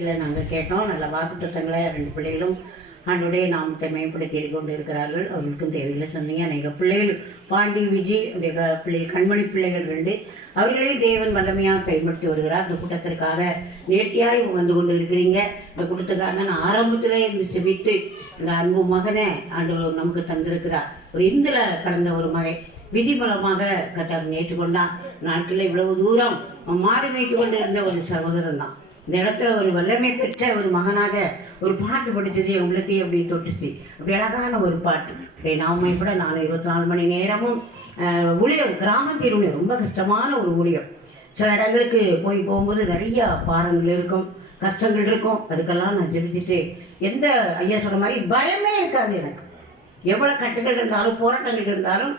செய்திகளை நாங்கள் கேட்டோம். நல்ல வாக்குத்தத்தங்களை 2 பிள்ளைகளும் ஆண்டுடைய நாமத்தை மேம்படுத்தி கொண்டு இருக்கிறார்கள். அவர்களுக்கும் தேவைகளை சொன்னீங்க. எங்கள் பிள்ளைகள் பாண்டி விஜய் பிள்ளைகள் கண்மணி பிள்ளைகள் 2 அவர்களையும் தேவன் வல்லமையாக பயன்படுத்தி வருகிறார். இந்த கூட்டத்திற்காக நேர்த்தியாய் வந்து கொண்டு இருக்கிறீங்க. இந்த கூட்டத்துக்காக நான் ஆரம்பத்திலே இருந்து செபித்து இந்த அன்பு மகனை ஆண்டவர் நமக்கு தந்திருக்கிறார். ஒரு இந்தில் கடந்த ஒரு மகன் விதி மூலமாக கத்தார் ஏற்றுக்கொண்டான். நாட்களில் இவ்வளவு தூரம் மாடு மேய்த்து கொண்டு இருந்த ஒரு சகோதரன் தான். இந்த இடத்துல ஒரு வல்லமை பெற்ற ஒரு மகனாக ஒரு பாட்டு படித்தது உள்ளத்தையும் அப்படி தொட்டுச்சு. அப்படி அழகான ஒரு பாட்டு. அப்படி நாம கூட நான் 24 மணி நேரமும் ஊழியம், கிராமத்தில் ஊழியம், ரொம்ப கஷ்டமான ஒரு ஊழியம். சில இடங்களுக்கு போகும்போது நிறைய பாரங்கள் இருக்கும், கஷ்டங்கள் இருக்கும். அதுக்கெல்லாம் நான் ஜெபிச்சுட்டு எந்த ஐயா சொன்ன மாதிரி பயமே இருக்காது எனக்கு. எவ்வளோ கட்டுகள் இருந்தாலும் போராட்டங்கள் இருந்தாலும்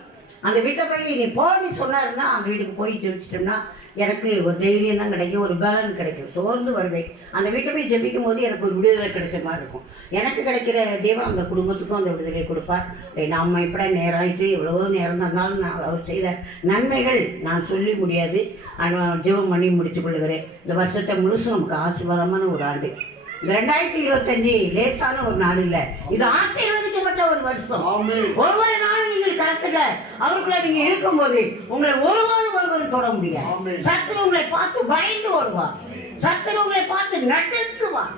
அந்த வீட்டை போய் நீ போன்னு சொன்னாருன்னா அந்த வீட்டுக்கு போய் ஜெபிச்சிட்டோம்னா எனக்கு ஒரு தைரியம் தான் கிடைக்கும், ஒரு பேலன் கிடைக்கும். சோர்ந்து வருவேன். அந்த வீட்டை போய் ஜெபிக்கும் போது எனக்கு ஒரு விடுதலை கிடைச்ச மாதிரி இருக்கும். எனக்கு கிடைக்கிற தெய்வம் அந்த குடும்பத்துக்கும் அந்த விடுதலை கொடுப்பார். நம்ம இப்படி நேரம் ஆகிட்டு எவ்வளவோ நேரம் இருந்தாலும் நான் அவர் செய்த நன்மைகள் நான் சொல்லி முடியாது. ஜெபம் பண்ணி முடிச்சு கொள்ளுகிறேன். இந்த வருஷத்தை முழுசும் நமக்கு ஆசீர்வாதமான ஒரு ஆண்டு. இந்த 2025 லேசான ஒரு நாள் இல்லை, இது ஆசீர்வதிக்கப்பட்ட ஒரு வருஷம். ஒவ்வொரு நாளும் நீங்கள் கருத்துல அவருக்குள்ள நீங்க இருக்கும்போது உங்களை ஒருவரும் தொட முடியாது. சத்துரு உங்களை பார்த்து பயந்து ஓடுவார், சத்துரு உங்களை பார்த்து நடுக்குவார்.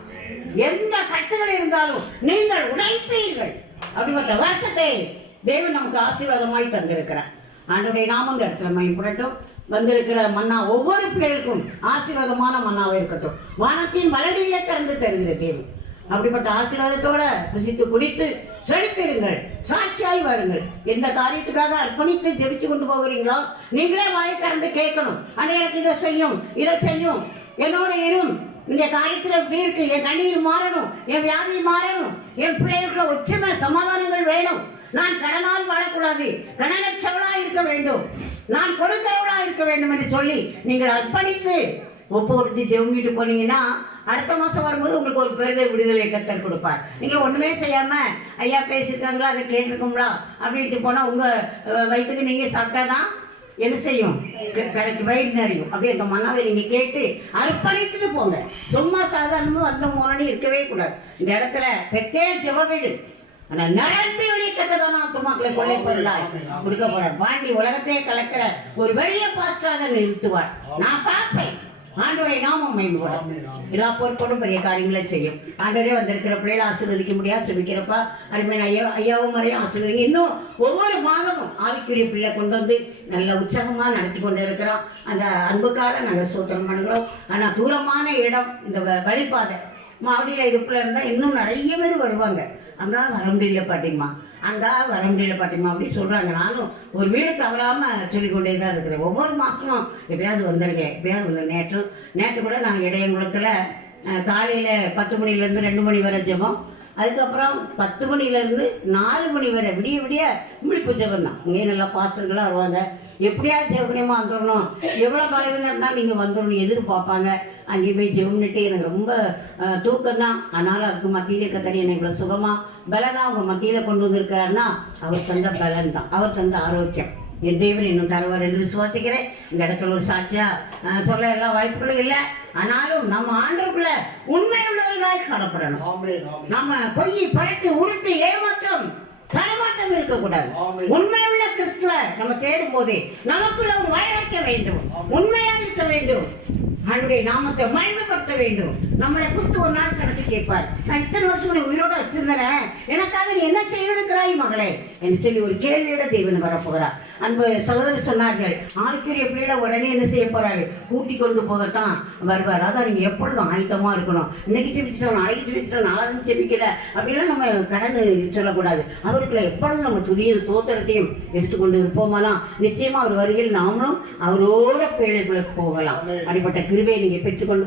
எந்த கட்டுகள் இருந்தாலும் நீங்கள் உடைப்பீர்கள். அப்படிப்பட்ட வருஷத்தை தேவன் நமக்கு ஆசீர்வாதமாய் தந்திருக்கிறார். ஆண்டவருடைய நாமம் இந்த இடத்துல மகிமைப்படட்டும். வந்திருக்கிற மன்னா ஒவ்வொரு பிள்ளைகளுக்கும் ஆசீர்வாதமான மன்னாவே இருக்கட்டும். வானத்தின் மலடிலே திறந்து தருகிற தேவன் அப்படிப்பட்ட ஆசீர்வாதத்தோட புசித்து குடித்து செலுத்திருங்கள், சாட்சியாய் வாருங்கள். எந்த காரியத்துக்காக அர்ப்பணித்து ஜெபிச்சு கொண்டு போகிறீங்களோ நீங்களே வாயை திறந்து கேட்கணும். ஆனால் எனக்கு இதை செய்யும், இதை செய்யும், என்னோட இரும், இந்த காரியத்தில் எப்படி இருக்கு, என் கண்ணீர் மாறணும், என் வியாதி மாறணும், என் பிள்ளைகளுக்குள்ள ஒற்றுமை சமாதானங்கள் வேணும், நான் கடனால் வாழக்கூடாது, கடனற்றவளா இருக்க வேண்டும், நான் கொடுக்கிறவளா இருக்க வேண்டும் என்று சொல்லி நீங்கள் அர்ப்பணித்து ஒப்பு கொடுத்து ஜெபிட்டு போனீங்கன்னா அடுத்த மாதம் வரும்போது உங்களுக்கு ஒரு பெரிய விடுதலை கத்தர் கொடுப்பார். நீங்கள் ஒன்றுமே செய்யாமல் ஐயா பேசியிருக்காங்களா, அதை கேட்டிருக்கோங்களா அப்படின்ட்டு போனால் உங்கள் வயிற்றுக்கு நீங்கள் சாப்பிட்டா தான் என்ன செய்யும், கடைக்கு வயிறு நிறையும். அப்படியே அந்த மன்னாவை நீங்கள் கேட்டு அர்ப்பணித்துட்டு போங்க. சும்மா சாதாரணமாக வந்த மோனி இருக்கவே கூடாது. இந்த இடத்துல பெத்தே ஜெப வீடு. ஆனால் நிரம்பி ஒழித்தக்கதான ஆத்துமாக்களை கொள்ளை பொருளாய் கொடுக்க போறார். பாண்டி உலகத்தையே கலக்கிற ஒரு பெரிய பாஸ்டராக நிறுத்துவார். நான் பார்ப்பேன். ஆண்டவரை நாமம் மேம்படும். எல்லா பொறுப்போடும் பெரிய காரியங்களை செய்யும். ஆண்டவரே வந்திருக்கிற பிள்ளைகளை ஆசீர்வதிக்க முடியாது சொல்லிக்கிறப்பா. அருமையான ஐயாவும் வரையும் ஆசீர்வதிங்க. இன்னும் ஒவ்வொரு மாதமும் ஆவிக்குரிய பிள்ளை கொண்டு வந்து நல்ல உற்சாகமாக நடத்தி கொண்டு இருக்கிறோம். அந்த அன்புக்காக நாங்கள் சூத்திரம் பண்ணுகிறோம். ஆனால் தூரமான இடம் இந்த வழிபாதை மாவடியில் இடுப்பில் இருந்தால் இன்னும் நிறைய பேர் வருவாங்க. அங்கே வர முடியல பாட்டிம்மா, அங்கே வர முடியல பாட்டிம்மா அப்படி சொல்கிறாங்க. நானும் ஒரு வீடு தவறாமல் சொல்லிக்கொண்டே தான் இருக்கிறேன். ஒவ்வொரு மாதமும் எப்படியாவது வந்துடுங்க, எப்படியாவது வந்து நேற்று கூட நாங்கள் இடையங்குளத்தில் காலையில் 10 மணிலேருந்து 2 மணி வரை ஜெபம். அதுக்கப்புறம் 10 மணிலேருந்து 4 மணி வரை விடிய விடிய முழிப்பு ஜெபம் தான். இங்கே நல்லா பாஸ்டர்களாக வருவாங்க. எப்படியாவது ஜெபனியமாக வந்துடணும், எவ்வளோ பலவீனம் இருந்தாலும் நீங்கள் வந்துடணும் எதிர்பார்ப்பாங்க. அங்கேயும் போய் ஜெபம்னுட்டு எனக்கு ரொம்ப தூக்கம்தான். அதனால் அதுக்கு மத்தியிலே கத்தரி என்னை இவ்வளோ சுகமாக பலனாக அவங்க மத்தியில் கொண்டு வந்திருக்கிறாருன்னா அவர் தந்த பலன் தான், அவர் தந்த ஆரோக்கியம். என் தேவன் இன்னும் தருவார் என்று விசுவாசிக்கிறேன். இந்த இடத்துல ஒரு சாட்சியா சொல்ல எல்லா வாய்ப்புகளும் இல்லை. ஆனாலும் நம்ம ஆண்டவருக்குள்ள உண்மை உள்ளவர்களாய் காணப்படணும். நம்ம பொய் பரட்டு உருட்டு ஏமாற்றம் தரமாற்றம் இருக்கக்கூடாது. உண்மையுள்ள கிறிஸ்துவ நம்ம தேடும் போதே நமக்குள்ள ஒரு வைராக்க வேண்டும், உண்மையா இருக்க வேண்டும், அவருடைய நாமத்தை மகிமைப்படுத்த வேண்டும். நம்மளை குறித்து ஒரு நாள் கணக்கு கேட்பார். நான் இத்தனை வருஷம் நீ உயிரோட வச்சிருந்தேன், எனக்காக நீ என்ன செய்திருக்கிறாய் மகளே என்று சொல்லி ஒரு கேள்வியோட தேவன் வரப்போகிறார். அன்பு சகோதரர் சொன்னார்கள், ஆளுக்குரிய பிள்ளைகளை உடனே என்ன செய்ய போறாரு, கூட்டி கொண்டு போகத்தான் வருவார். அதான் நீங்க எப்பொழுதும் ஆயத்தமா இருக்கணும். இன்னைக்கு செபிச்சிட்டோம், நாளைக்கு செபிச்சிட்டோம், நாளைக்கு செபிக்கல அப்படிலாம் நம்ம கடன் சொல்லக்கூடாது. அவருக்குள்ள எப்பொழுதும் நம்ம துதிய சோத்திரத்தையும் எடுத்துக்கொண்டு இருப்போமானா நிச்சயமா அவர் வருகையில் நாமளும் அவரோட பிள்ளைகளுக்குள்ள போகலாம். அப்படிப்பட்ட கிருபையை நீங்க பெற்றுக்கொண்டு